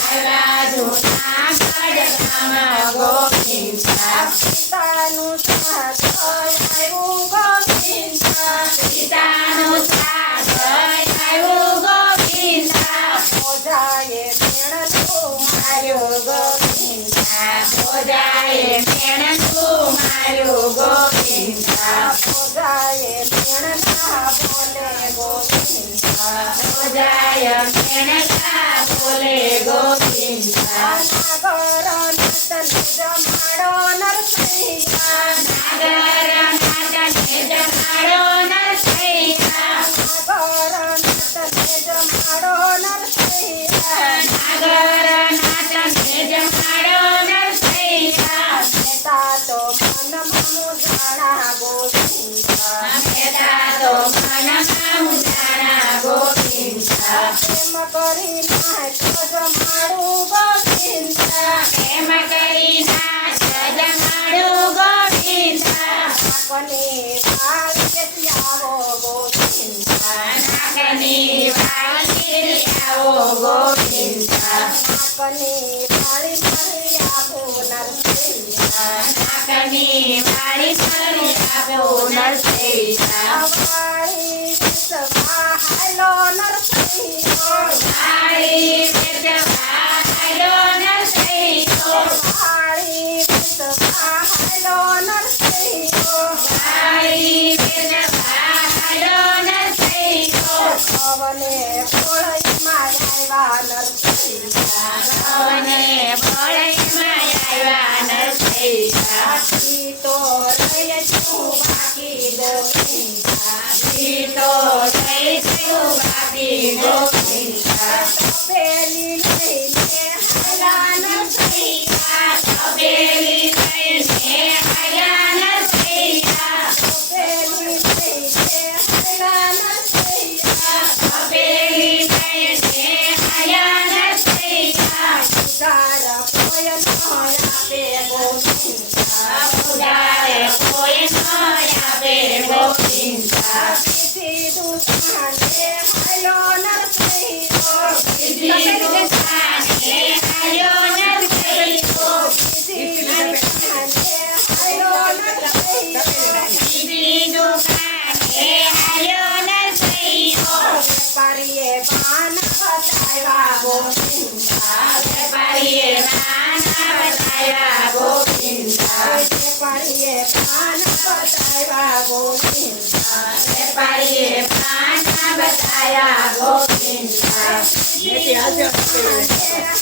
આવ્યા જૂના ગઢડામાં ગોવિંદા સીતાનું સાથ આવ્યું ગોવિંદા સીતાનું સાથ આવ્યું ગોવિંદા ઓજાએ મેણતું માર્યો ગોવિંદા ઓજાએ મેણતું માર્યું ગોવિંદા ઓજાએ મેણના બોલે ગોવિંદા ઓજાય મેણતા બોલે ગોવિંદા નાગર નતન જમાડો નરસૈયા નાગર નાટને જમાડો નરસૈયા નાગર નતન જમાડો નરસૈયા નાગર નાટને જમાડો નરસૈયા નેતા તો મનમાં મુજાણા ગોવિંદા મેતા તો મનમાં ઉજાણા ગોવિંદા પ્રેમ કરી નાચો જમાડું ગોવિંદા પ્રેમ કરી નાચ જમાડું ગોવિંદા નાકની વાળી આવો ગોવિંદા નાગની વાલી આવો ગોવિંદા નાકની વાળી મારી આવો નરસૈયા નાગની વાળી ફરી આપો નરસૈયા વાળી વિસવા હાલો નરસૈયો વાળી વેચવા હાલો નરસૈયો વાળી વિસવા હાલો નરસૈયો વાળી વેચવા હાલો નરસૈયો કવને ફોળઈમાં આવ્યા નરસૈયા ભવને ભળઈમાં આવ્યા નરસૈયા ઈ તો રહી છું બાકી ગોવિંદા ગીતો જઈશું બાકી ગોવિંદા તપેલી લઈને હાલા નરસૈયા તપેલી લઈને આવ્યા નરસૈયા તપેલી લઈને હાલા નરસૈયા તપેલી લઈને આવ્યા નરસૈયા તારા કોઈ ન આપે ગોવિંદા ઉડારે કોઈ ન આપે ગોવિંદા સીધી દુકાને હાલો નરસૈયો સીધી દુકાને આવ્યો નરસૈયો સીધી દુકાને હાલો નરસૈયો સીધી દુકાને આવ્યો નરસૈયો વેપારીએ પાન બતાવ્યા ગોવિંદા વેપારીએ નાના બતાવ્યા ગોવિંદા વેપારીએ પાન બતાવ્યા ગોવિંદા વેપારીએ નાના બતાવ્યા ગોવિંદા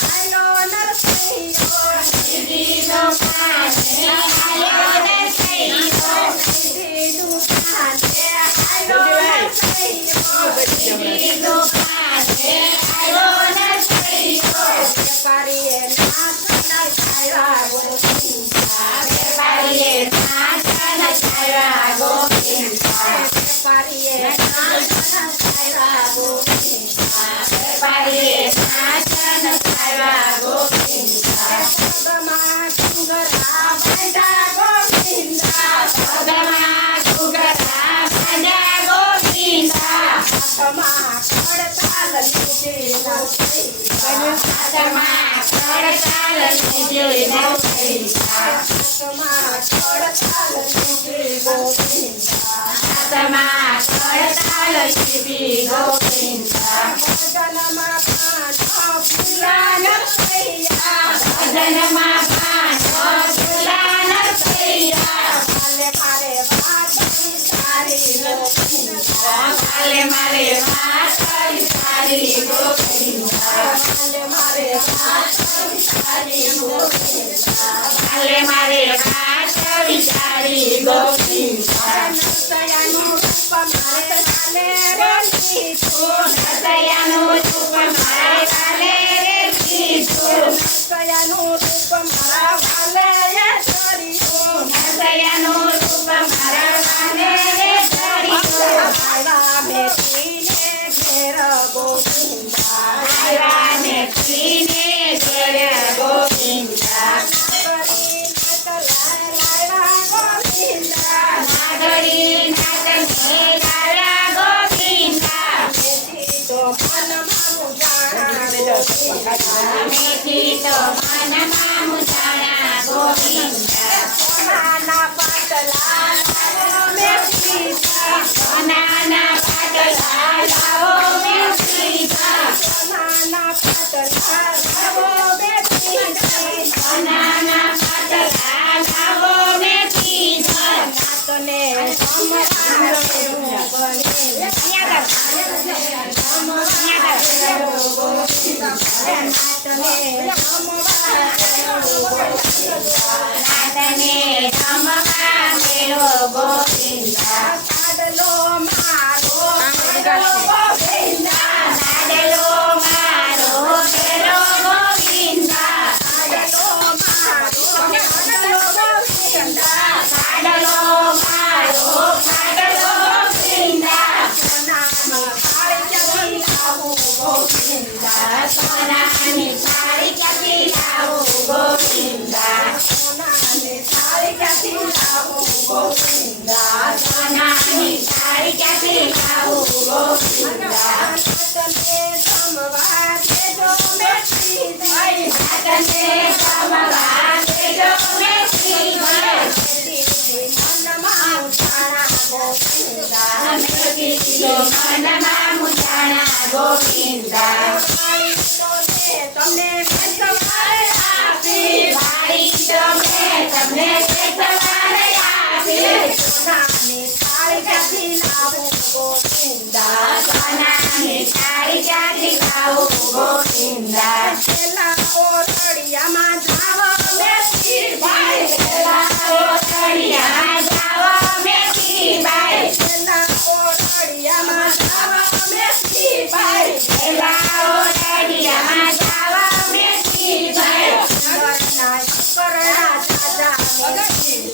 હાલો નરસૈયો સીધી દુકાને આવ્યો નરસૈયો સીધી દુકાને હાલો નરસૈયો સીધી દુકાને આવ્યો નરસૈયો વેપારીએ નાચ નચાવ્યા ગોવિંદા વેપારીએ નાના બતાવ્યા ગોવિંદા વેપારીએ નાચ નચાવ્યા ગોવિંદા વેપારીએ નાના બતાવ્યા ગોવિંદા પગમાં ઘૂંઘરા બાંધ્યા ગોવિંદા પગમાં ઘૂંઘરા બાંધ્યા ગોવિંદા હાથમાં ખડતાલ લીધી નરસૈયા હાથમાં ખડતાલ લીધી નરસૈયા હાથમાં ખડતાલ લીધી ગોવિંદા હાથમાં ખડતાલ લીધી ગોવિંદા ભજનમાં પાઠ પૂરા નરસૈયા ભજનમાં પાનો ઝૂલા નરસૈયા કાલે મારે વાત સારી ગોવિંદા કાલે મારે વાત કરી સારી ગોવિંદા કાલે મારે વાત સારી ગોવિંદા કાલે મારે વાત કરી સારી ગોવિંદા નરસૈયાનું રૂપ મારે કાલે રે લીધું નરસૈયાનું રૂપ મારે કાલે રે કીધું નરસૈયાનું રૂપ મારા વાલે ધર્યું નરસૈયાનું રૂપ મારા કાલે રે ધર્યું આવ્યા મેથીને ઘેર ગોવિંદા આવ્યા ને કીને ઘેરે ગોવિંદા કરી લાવ્યા ગોવિંદા નાગરી નાગને લાવ્યા પાટલા લાવો મેં સીધા સોનાના પાટલા લાવો મેં સીધા સોનાના પાટલા લાવો મેં સીધા સોનાના પાટલા લાવો મેં સીધા નાતને નાતને રમવા મેળો ગોવિંદા પાડલો મારો લાડલો મારો ઘેરો ગોવિંદા પાડલો મારો લાડલો મારો લાડલો ગોવિંદા સોનાની થાળી લાવું ગોવિંદા સોનાની થાળી ક્યાંથી લાવું ગોવિંદા સોનાની થાળી ક્યાંથી લાવું ગોવિંદા સોનાની થાળી ક્યાંથી લાવું ગોવિંદા નાતને જમવા દેજો મેં સીધી નાતને જમવા દેજો મેં સીધા મનમાં ઉઠાણા ગોવિંદા અમે કીધો મનમાં મુજાણા ગોવિંદા તમને મેં સવારે આપી વાળી તો મેં તમને તે સવારે આપી સોનાની થાળી ક્યાંથી લાવું ગોવિંદા સોનાની થાળી ક્યાંથી લાવું ગોવિંદા પેલા ઓરડિયામાં જાવ મેં ભાઈ પેલા ઓરડિયામાં જાવા મેથી ભાઈ પેલા ઓરડિયામાં જાવ મેં ભાઈ પેલા ઓરડિયામાં જાવા મેથી ભાઈ નરના કરડા દાદા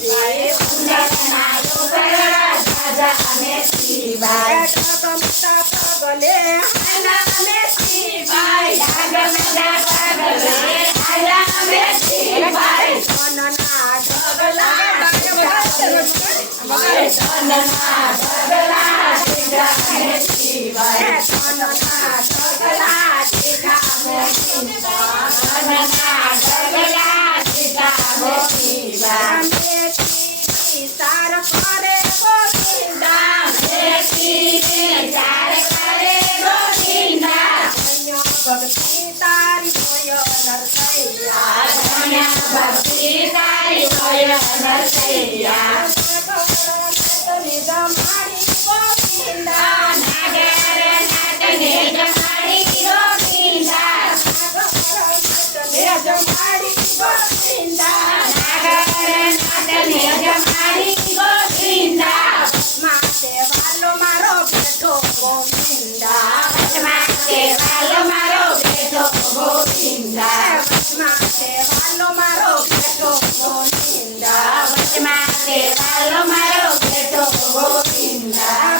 ભાઈ ઉંદરના ડુંગરા દાદા મેથી ભાઈ ગમતા પગલે હાલા મેથી ભાઈ ડાગમડા પગલે હાલા મેથી ભાઈ મનના ઢગલા સોનના ઢગલા દીધા મેથી ભાઈ મનના ઢગલા દીધા મેથી સોનના ઢગલા દીધા મેથી ભાઈ મેથી સાર કરે ગોવિંદા મેથીને ચાર કરે ગોવિંદા ભક્તિ તારી કોય નરસૈયા ભક્તિ તારી હોય નરસૈયા જમાડી ગોવિંદા નાગર નાટને જમાડી ગોવિંદા જમાડી ગોવિંદા નાગર નાટને જમાડી ગોવિંદા માટે વાલો મારો બેઠો ગોવિંદા માટે વાલો મારો બેઠો ગોવિંદા માટે વાલો મારો બેઠો ગોવિંદા માટે વાલો મારો બેઠો ગોવિંદા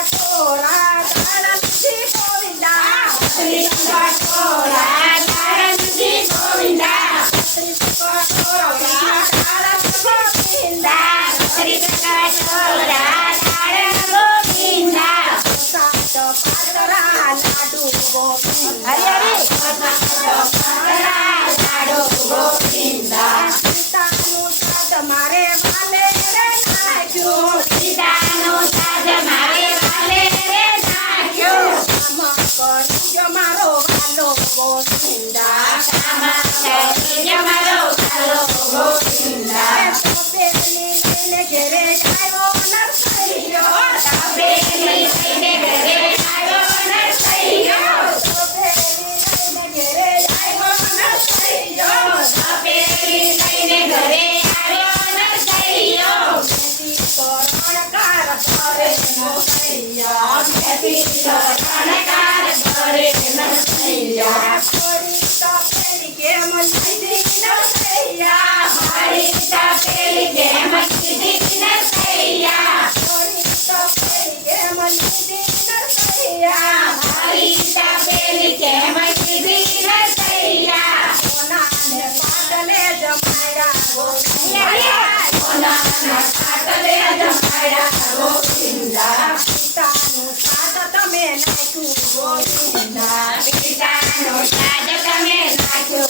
કટોરા દાડમથી ગોવિંદા કટોરા દાડમથી ગોવિંદા કટોરા દાડમ ગોવિંદા કટોરા દાડમ ગોવિંદા સાત પાતરા લાડુ ગોવિંદા લાડો ગોવિંદા પિતાનું સાદ મારે વાલે રે નાખ્યું સીતાનું સાજ મારે વાલે રે નાખ્યો આમ કરજો મારો વાલો ગોવિંદા કામ કરી મારો વાલો ગોવિંદા તપેલી લઈને ઘેરે આવ્યો નરસૈયો તપેલી લઈને ઘરે આવ્યો નરસૈયો તપેલી લઈને ઘેરે આવ્યો નરસૈયો તપેલી લઈને ઘરે આવ્યો નરસૈયો કરણકાર કરે નરસૈયા ખેતી શરણકાર કરે નરસૈયા ફરી તપેલી કેમ લીધી નરસૈયા મારી તપેલી કેમ કીધી નરસૈયા ફરી તપેલી કેમ લીધી નરસૈયા મારી તપેલી કેમ કીધી નરસૈયા સોનાને પાટલે જમાડ્યા ગોવિંદા સોનાના પાટલે જમાડ્યા ગોવિંદા પિતાનું સાદ તમે નાખ્યું ગોવિંદા પિતાનો સાજ તમે નાખ્યો